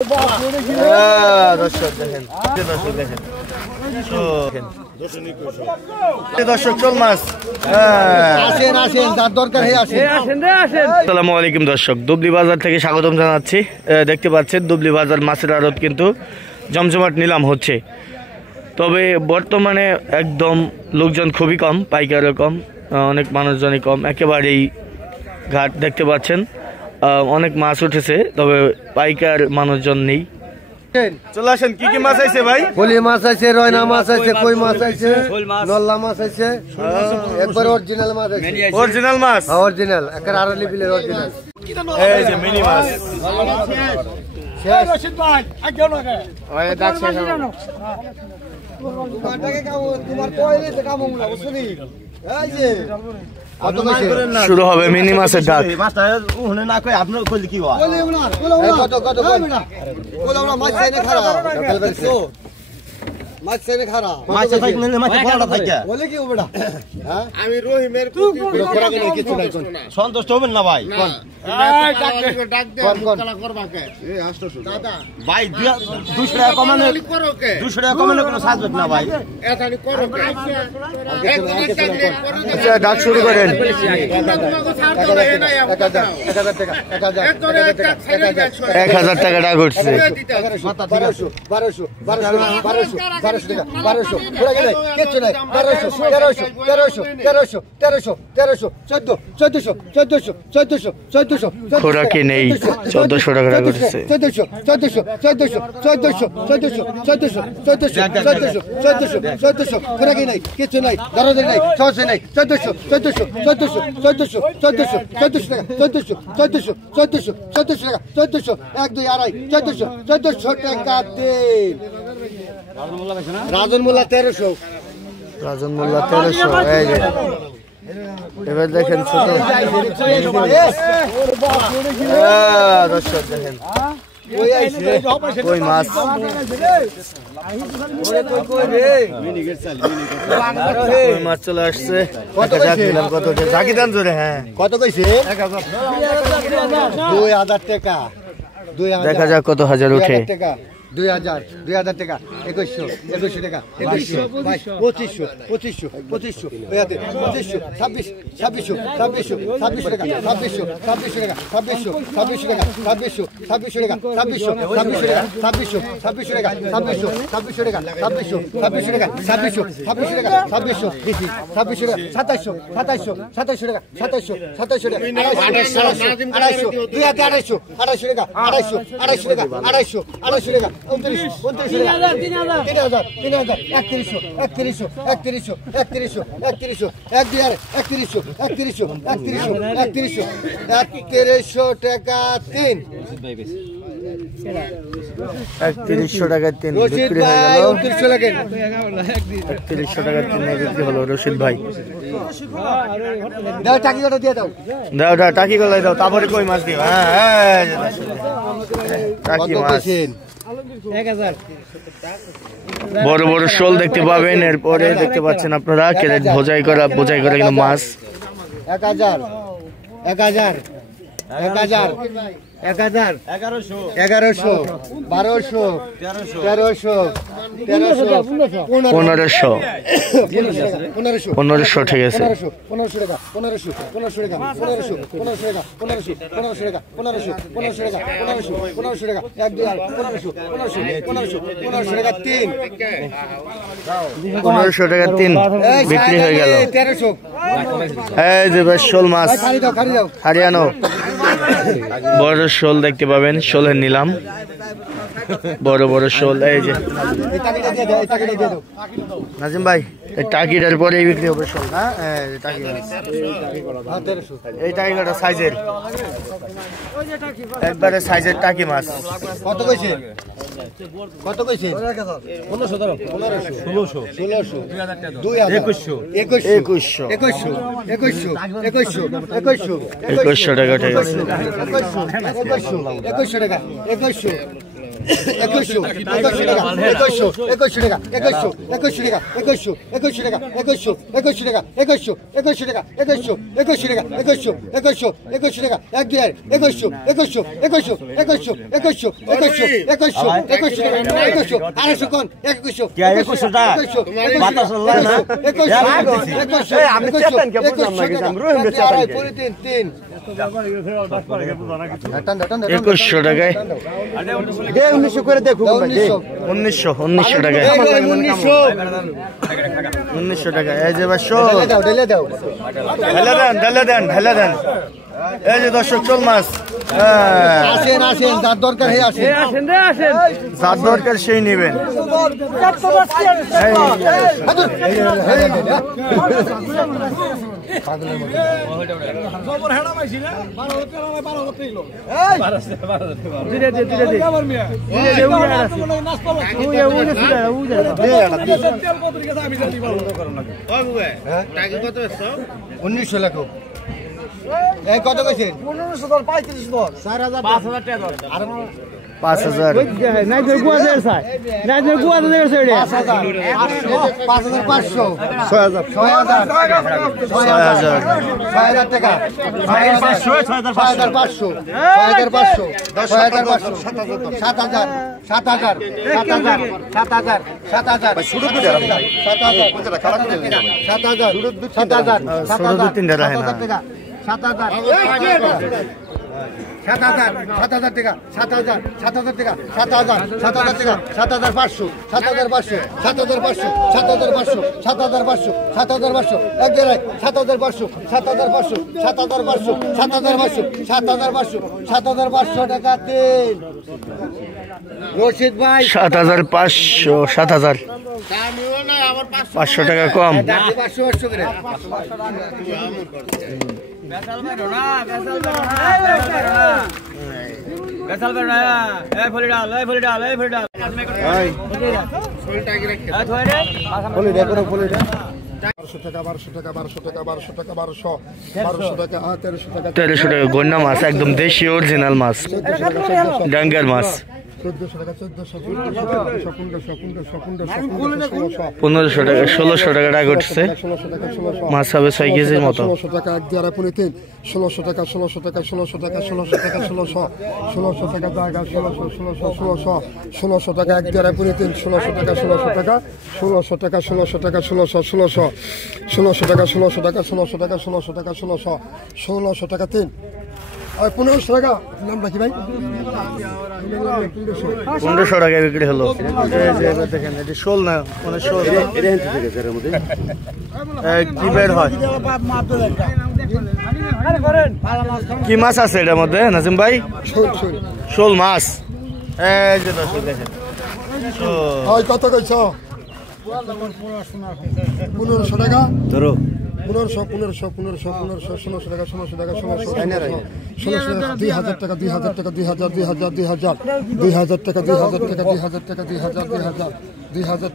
দর্শক দেখেন, দর্শক শোল মাছ। আসসালামু আলাইকুম দর্শক, দুবলি বাজার থেকে স্বাগতম জানাচ্ছি। দেখতে পাচ্ছেন দুবলি বাজার মাছের আড়ত কিন্তু জমজমাট নিলাম হচ্ছে। তবে বর্তমানে একদম লোকজন খুবই কম, পাইকারও কম, অনেক মানুষজনই কম, একেবারেই ঘাট দেখতে পাচ্ছেন। অনেক মাছ উঠেছে, তবে পাইকার মানুষজন নেই। চলে আসেন, কি কি মাছ আছে ভাই? ফলি মাছ আছে, রয়না মাছ আছে, কই মাছ আছে, নল্লা মাছ আছে, একবার অরিজিনাল মাছ আছে। অরিজিনাল মাছ, অরিজিনাল একের আড়ালি বিলের অরিজিনাল। এই যে মিনি মাছ। রশিদ ভাই আগে না ওই দেখছ তোমারটাকে কাম তোমার কইলে তো কাম না বুঝলি? এই যে শুরু হবে মিনি মাছের ডাক। মাছটা ওখানে না কই আপনার কইলে কি হয়? বলে না কত কত বলে না মাছ চাইনে খারাপ মাছ চাইনে খারাপ মাছ থাকে না, মাছ বড়টা থাকে। বলে কি ওবড়া? হ্যাঁ আমি রহিমের পুরো করে কিছু নাই কোন সন্তুষ্ট হবেন না ভাই? কোন ডাক দে কলা করবা কে? এই আসতো দাদা ভাই 200 টাকা কমানো, 200 টাকা কমানো কোনো সাজ না ভাই। এখানে করো কে? আচ্ছা, ডাক শুরু করেন। 1000 টাকা ডাক উঠছে। 1200 পুরো গেলে কিছু নাই। 1200 1300 1300 1300 1300 1400 1400 1400 খোরাকি নেই, 1400 টাকা ডাক উঠছে। 1400 খোরাকি নাই, কিছু নাই, দরজা নাই, সহজে নাই। 1400 টাকা 1400 1 2 আড়াই 1400 টাকা দিন। রাজন মোল্লা 1300 রাজন মোল্লা 1300। এই যে এবার দেখেন ছোট দর্শক দেখেন কই মাছ। কই মাছ চলে আসছে। কত জাকি দান জোরে? হ্যাঁ, কত কইছে? 2000 টাকা। দেখা যাক কত হাজার উঠে। 2000 টাকা 2100 টাকা 2100 2500 2500 ওয়াতে 2500 2600 2600 টাকা 2600 টাকা 2600 টাকা 2600 টাকা 2600 টাকা 2600 টাকা 2600 টাকা 2700 টাকা 2700 টাকা 2700 বেশি 2700 টাকা 2700 টাকা 2700 টাকা 2হাজার 250 টাকা 250 টাকা 250 টাকা 29 টাকা 3000 3100 টাকা 3 3100 টাকা 3 বিক্রি হয়ে গেল। 2900 লাগে 3100 টাকা 3 বিক্রি হলো। রশিদ ভাই দাও টাকিটা দিয়ে দাও। দাও টাকি গলাই দাও, তারপরে কই মাছ দিও। হ্যাঁ, টাকি মাছ 1000 বড় বড় শোল দেখতে পাবেন। এরপরে দেখতে পাচ্ছেন আপনারা ক্যারেট বোঝাই করা কিন্তু মাছ। 1000 1100 1100 1100 1200 1300 1500 ঠিক আছে। 1500 টাকা 1500 টাকা 1500 টাকা 1 2 1500 টাকা 3 1500 টাকা 3 বিক্রি হয়ে গেল। 1300 এই যে শোল মাছ খালি দাও হারিয়ানো বড় শোল দেখতে পাবেন। শোলের নিলাম, বড় বড় শোল। এই যে নাজিম ভাই, এই টাকিটার পরেই বিক্রি হবে শোল। হ্যাঁ, এই টাকিটা সাইজের, একবারে সাইজের টাকি মাছ। কত কইছে? 1500 1600 2100 টাকা ঠিক আছে। 2100 টাকা 2100 টাকা 2100 2100 টাকায় 1900 করে দেখো 1900 টাকায় 1900 টাকা। এই যে ভাই ঢেলে দাও ঢেলে দেন। এই যে দর্শক শোল মাছ, আসেন যার দরকার হে আসেন যার দরকার সেই নেবেন। উনিশশো লাখ এই কত কইছেন 5000 5500 6000 6000 টাকা 6500 টাকা তেল রশিদ ভাই 7500 7000 500 টাকা কম। 500 করে তেরোশো টাকা গন্যা মাছ, একদম দেশি অরিজিনাল মাছ, ডাঙ্গার মাছ। 1500 টাকা 1600 টাকা টাকা উঠছে, মাছ হবে 6 কেজির মতো। 1600 টাকা 1 2 3 1600 টাকা 1600 টাকা 1600 টাকা 1600 টাকা 1600 টাকা জায়গা 1600 টাকা 1 2 3 1600 টাকা 1600 টাকা 1600 টাকা 1600 টাকা 1600 টাকা 1600 টাকা 1600 টাকা 1600 টাকা 1600 টাকা 3 আর 1500 টাকা নামটা কি ভাই 1500 টাকা বিক্রি হলো। এই যে এবার দেখেন এটি শোল না, মানে শোল কি বের হয়। কি মাছ আছে এটার মধ্যে নাজিম ভাই? শোল মাছ। এই যে দর্শক দেখেন কত কইছ 1500 টাকা ধরো 1500 টাকা 1600 টাকা 2000 টাকা 2000 টাকা 2000 টাকা 2000 টাকা 2000 টাকা 2000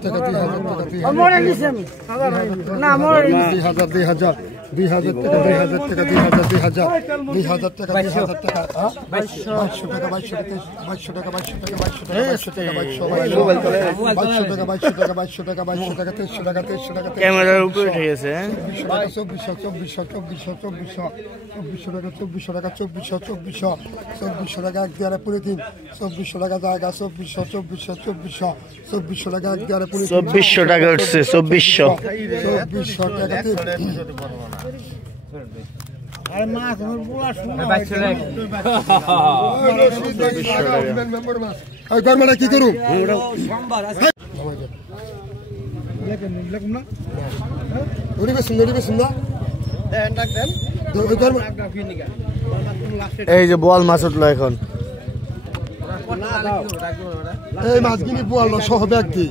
টাকা 2200 ক্যামেরার উপরে উঠে গেছে। 2400 টাকা 2400 টাকা 1 2 পুরো 3 2400 টাকা জায়গা 2400 টাকা 1 2 পুরো 2400 টাকা উঠছে 2400 টাকা গরমাটা কি করু এই যে বোয়াল মাছ উঠলো এখন। এই মাছগুলি বোয়াল সহ ব্যাগ দি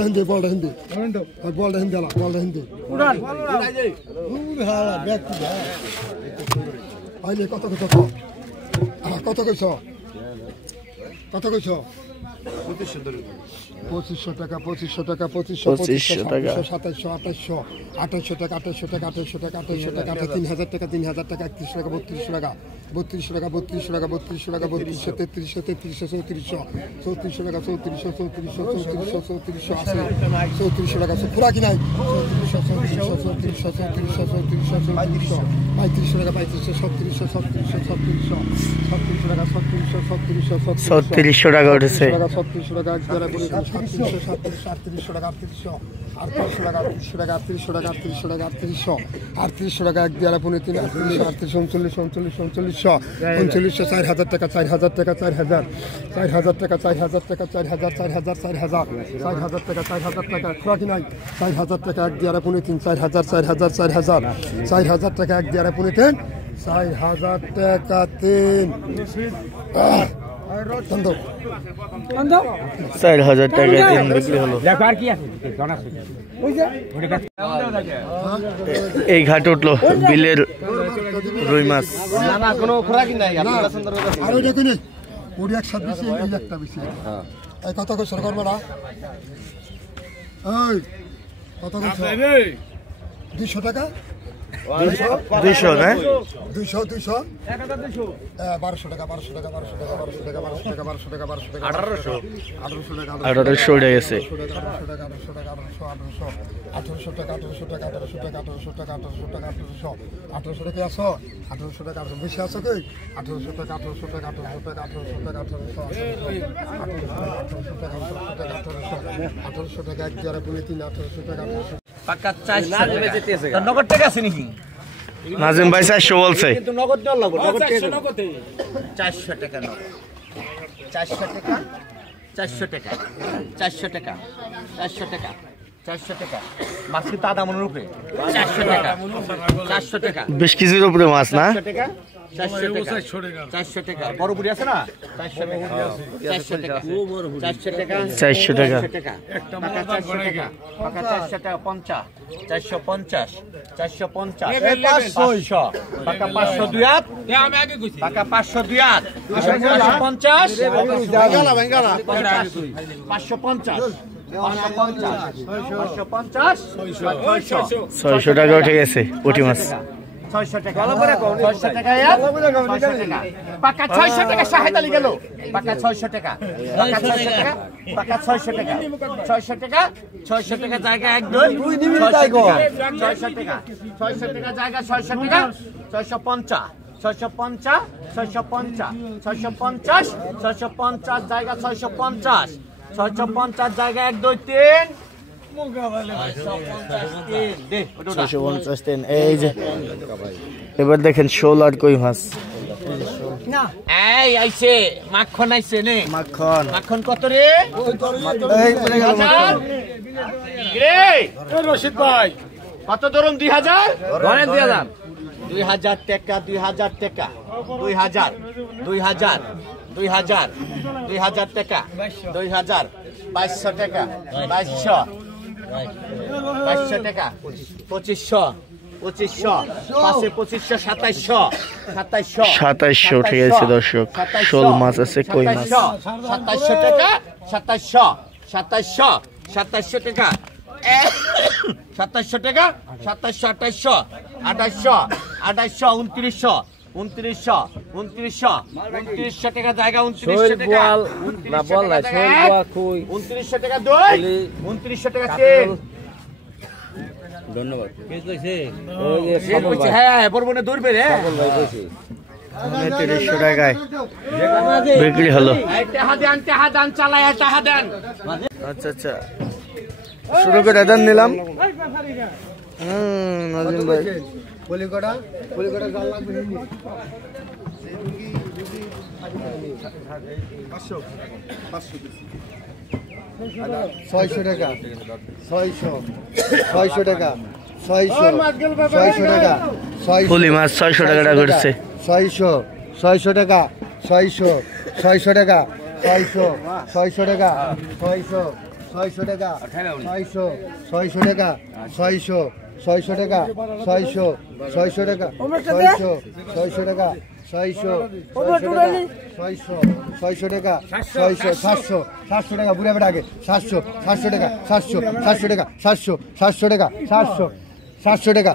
বলটা হিন্দি কত কইছ 2500 2500 টাকা 2500 টাকা 2500 টাকা। 2700 2800 টাকা 2800 টাকা 2800 টাকা 2800 টাকা 3000 টাকা 3000 টাকা 31 টাকা 3200 টাকা 3200 টাকা 3200 টাকা 3200 টাকা 3200 3300 3300 3400 টাকা 3400 3400 টাকা পুরা কি নাই 3400 টাকা 3500 টাকা 3600 টাকা উঠেছে। 3700 টাকা 3700 টাকা 3800 টাকা 3800 টাকা 3800 টাকা 3800 টাকা 3800 টাকা 3900 4000 টাকা 4000 টাকা 4000 টাকা 4000 টাকা 4000 টাকা 4000 টাকা খোরাকি নাই 4000 টাকা 11 4000 4000 টাকা 11 4000 টাকা 3 4000 টাকা দিন বিক্রি হলো। এই ঘাট উঠলো বিলের রুই মাছ। আর ওই দেখুন ওই একসাথে বেশি এই একটা বেশি এই কত করে সরকার মারা এই কত করে 200 টাকা 200 না 200 1200 টাকা 1200 টাকা 1200 টাকা 1200 টাকা 1200 টাকা 1200 টাকা 1200 টাকা 1800 টাকা 1800 উঠে গেছে। 1800 টাকা 1800 টাকা 1800 টাকা 1800 টাকা আসো 1800 টাকা বেশি আসো কই 1800 টাকা 1800 টাকা 1800 টাকা 1800 টাকা 1800 টাকা 11 পুনে 3 1800 টাকা পাকা 400 টাকা নগদ টাকা আছে নাকি নাজিম ভাই 400 বলছে কিন্তু নগদ দেওয়া লাগবে নগদ 400 টাকা নগদ 400 টাকা 400 টাকা 400 টাকা 400 টাকা 400 টাকা মাছ কি দাদা মনের উপরে 400 টাকা 400 টাকা 20 কেজির উপরে মাছ না 400 টাকা 400 টাকা বড় বুড়ি আছে না 400 টাকা 400 টাকা 400 টাকা 400 টাকা পাকা 400 টাকা পাকা 400 টাকা 50 450 450 500 পাকা 500 দুই হাত পাকা 500 দুই হাত 550 550 600 টাকা উঠে গেছে পুঁটি মাছ। 600 টাকা 600 টাকা পাকা 600 টাকা শাহেদ আলী গেল পাকা 600 টাকা পাকা 600 টাকা পাকা 600 টাকা 600 টাকা 600 টাকা জায়গা 1 2 600 টাকা 600 টাকা জায়গা 600 টাকা 650 650 650 650 650 জায়গা 650 650 জায়গা 1 2 3 650 এই যে এবার দেখেন শোল আর কই মাছ। এই আইছে মাখন আইছে নে মাখন মাখন কত রে এই পড়ে গেল মাখন। রে রশিদ ভাই কত ধরুন 2000 ধরেন 2000 2000 টাকা 2000 টাকা 2000 2000 2000 2000 টাকা 2000 2200 টাকা 2200 2200 টাকা 2500 2500 পাশে 2500 2700 2700 উঠে গেছে দর্শক। শোল মাছ আছে কই মাছ 2700 টাকা 2700 2700 টাকা 2700 টাকা 2700 2800 2900 2900 টাকা জায়গা 2900 টাকা না বল না শোল বুয়া কই 2900 টাকা 2 2900 টাকা 3 ধন্যবাদ কে কইছে ওই যে কইছে হ্যাঁ বরবনে দৌড়বে রে সকল ভাই কইছে 2900 টাকায় বিক্রি হলো। টাহা দান চালায় টাহা দেন আচ্ছা আচ্ছা শুরু করে দেন নিলাম। নাজিম ভাই পলিকটা জাল লাগবে নি 600 টাকা 600 টাকা 600 টাকা ফুলি মাছ 600 টাকা করছে। 600 টাকা 600 টাকা 600 টাকা 600 টাকা 600 টাকা 600 টাকা 600 টাকা 600 টাকা 600 টাকা 600 টাকা 700 টাকা বুড়া বেটা আগে 700 টাকা 700 টাকা 700 টাকা 700 টাকা 700 টাকা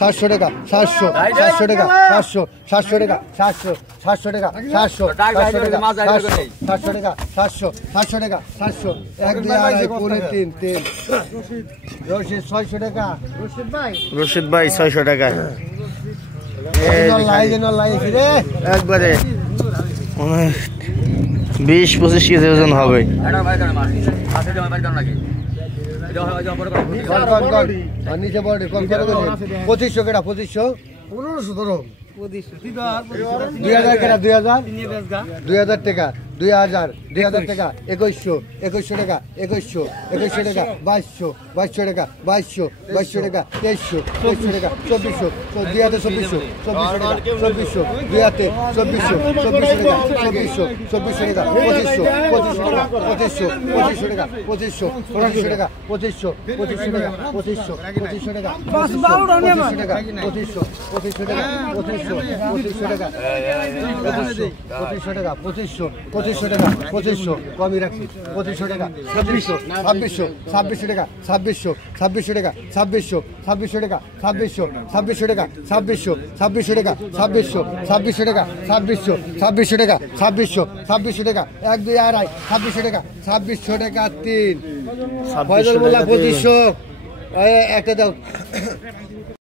700 টাকা 700 টাকা 700 টাকা 700 টাকা 700 1 2 আড়াই পৌনে 3 রশিদ 600 টাকা রশিদ ভাই 600 টাকা একবারে 20-25 কেজি ওজন হবে। নিচে বড় 2500 কেটা 2500 1500 ধরো 2000 কেটা 2000 টাকা 2000 টাকা 2100 টাকা 2100 টাকা 2200 টাকা 2200 টাকা 2300 টাকা 2400 2400 টাকা 2400 টাকা 2500 টাকা 2500 টাকা 2500 টাকা 2500 টাকা 2500 টাকা 2500 টাকা 2500 কমই রাখছি 2500 টাকা 2600 টাকা 2600 টাকা 2600 টাকা 2600 টাকা 2600 টাকা 2600 টাকা 2600 টাকা 1 2 আড়াই 2600 টাকা 3 2500 একটা দাও